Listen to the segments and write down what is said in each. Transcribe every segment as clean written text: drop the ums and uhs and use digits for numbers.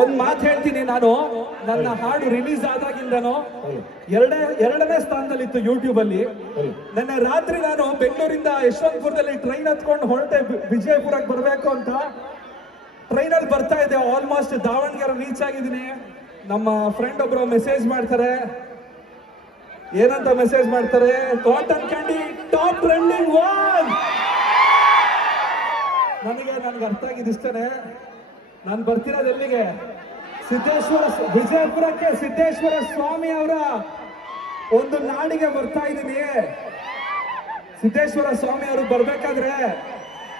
ಒಂದ್ ಮಾತು ಹೇಳ್ತೀನಿ, ನಾನು ನನ್ನ ಹಾಡು ರಿಲೀಸ್ ಆದಾಗಿಂದನೋ ಎರಡನೇ ಸ್ಥಾನದಲ್ಲಿತ್ತು ಯೂಟ್ಯೂಬ್ ಅಲ್ಲಿ. ನನ್ನ ರಾತ್ರಿ ನಾನು ಬೆಂಗಳೂರಿಂದ ಯಶವಂತಪುರದಲ್ಲಿ ಟ್ರೈನ್ ಹತ್ಕೊಂಡು ಹೊರಟೆ ವಿಜಯಪುರಕ್ಕೆ ಬರ್ಬೇಕು ಅಂತ. ಟ್ರೈನ್ ಅಲ್ಲಿ ಬರ್ತಾ ಇದ್ದೆ, ಆಲ್ಮೋಸ್ಟ್ ದಾವಣಗೆರೆ ರೀಚ್ ಆಗಿದ್ದೀನಿ. ನಮ್ಮ ಫ್ರೆಂಡ್ ಒಬ್ರು ಮೆಸೇಜ್ ಮಾಡ್ತಾರೆ. ಏನಂತ ಮೆಸೇಜ್ ಮಾಡ್ತಾರೆ? Cotton candy top trending one. ನನಗೆ ಅರ್ಥ ಆಗಿದ್ದಿಷ್ಟೇ. ನಾನು ಬರ್ತಿರೋದು ಎಲ್ಲಿಗೆ? ವಿಜಯಪುರಕ್ಕೆ ಸಿದ್ದೇಶ್ವರ ಸ್ವಾಮಿ ಅವರ ಒಂದು ನಾಡಿಗೆ ಬರ್ತಾ ಇದ್ದೀನಿ. ಸಿದ್ದೇಶ್ವರ ಸ್ವಾಮಿ ಅವರು ಬರ್ಬೇಕಾದ್ರೆ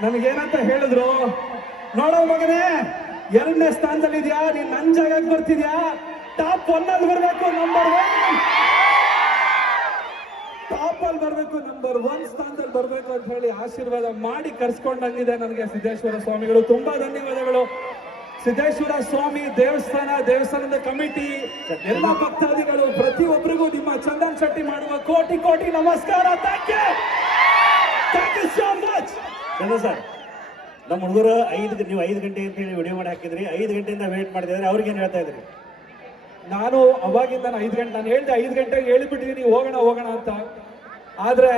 ನನಗೇನಂತ ಹೇಳಿದ್ರು, ನೋಡೋ ಮಗನೇ, 2ನೇ ಸ್ಥಾನದಲ್ಲಿ ಇದೆಯಾ, ನೀನ್ ನನ್ನ ಜಾಗಕ್ಕೆ ಬರ್ತಿದ್ಯಾ, ಟಾಪ್ 1 ಅಲ್ಲಿ ಬರ್ಬೇಕು, ನಂಬರ್ 1 ಟಾಪ್ ಅಲ್ಲಿ ಬರ್ಬೇಕು, ನಂಬರ್ 1 ಸ್ಥಾನದಲ್ಲಿ ಬರ್ಬೇಕು ಅಂತ ಹೇಳಿ ಆಶೀರ್ವಾದ ಮಾಡಿ ಕರ್ಸ್ಕೊಂಡಂಗಿದೆ ನನಗೆ ಸಿದ್ದೇಶ್ವರ ಸ್ವಾಮಿಗಳು. ತುಂಬಾ ಧನ್ಯವಾದಗಳು. ಸಿದ್ದೇಶ್ವರ ಸ್ವಾಮಿ ದೇವಸ್ಥಾನದ ಕಮಿಟಿ, ಎಲ್ಲ ಭಕ್ತಾದಿಗಳು, ಪ್ರತಿಯೊಬ್ಬರಿಗೂ ನಿಮ್ಮ ಚಂದನ್ ಶೆಟ್ಟಿ ಮಾಡುವ ಕೋಟಿ ಕೋಟಿ ನಮಸ್ಕಾರ. Thank you so much. Chandan sir, ನಮ್ಮ ಹುಡುಗರು ನೀವು 5 ಗಂಟೆ ಅಂತ ಹೇಳಿ ವಿಡಿಯೋ ಮಾಡಿ ಹಾಕಿದ್ರಿ, 5 ಗಂಟೆಯಿಂದ ವೇಟ್ ಮಾಡ್ತಿದ್ರೆ, ಅವ್ರಿಗೇನು ಹೇಳ್ತಾ ಇದ್ರಿ? ನಾನು ಅವಾಗಿಂದ 5 ಗಂಟೆ, ನಾನು ಹೇಳಿದೆ 5 ಗಂಟೆಗೆ ಹೇಳಿಬಿಟ್ಟಿದ್ದೀನಿ ಹೋಗೋಣ ಅಂತ. ಆದ್ರೆ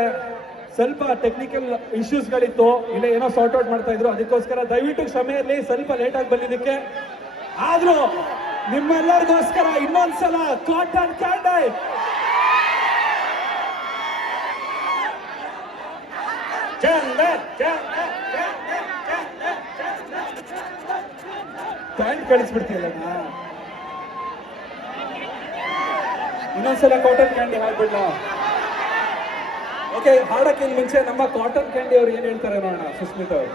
ಸ್ವಲ್ಪ ಟೆಕ್ನಿಕಲ್ ಇಶ್ಯೂಸ್ಗಳಿತ್ತು, ಇಲ್ಲ ಏನೋ ಸಾರ್ಟ್ ಔಟ್ ಮಾಡ್ತಾ ಇದ್ರು, ಅದಕ್ಕೋಸ್ಕರ ದಯವಿಟ್ಟು ಕ್ಷಮೆ ಇರಲಿ ಸ್ವಲ್ಪ ಲೇಟ್ ಆಗಿ ಬಂದಿದ್ದಕ್ಕೆ. ಆದ್ರೂ ನಿಮ್ಮೆಲ್ಲರಿಗೋಸ್ಕರ ಇನ್ನೊಂದ್ಸಲ ಕಾಟನ್ ಕ್ಯಾಂಡಿ ಪ್ಯಾಂಟ್ ಕಳಿಸ್ಬಿಡ್ತೀಯಲ್ಲ, ಇನ್ನೊಂದ್ಸಲ ಕಾಟನ್ ಕ್ಯಾಂಡಿ ಹಾಡ್ಬಿಡ್ಲ? ಓಕೆ, ಹಾಡಕ್ಕಿಂತ ಮುಂಚೆ ನಮ್ಮ ಕಾಟನ್ ಕ್ಯಾಂಡಿ ಅವ್ರು ಏನ್ ಹೇಳ್ತಾರೆ ನೋಡೋಣ. ಸುಸ್ಮಿತಾ ಅವರು.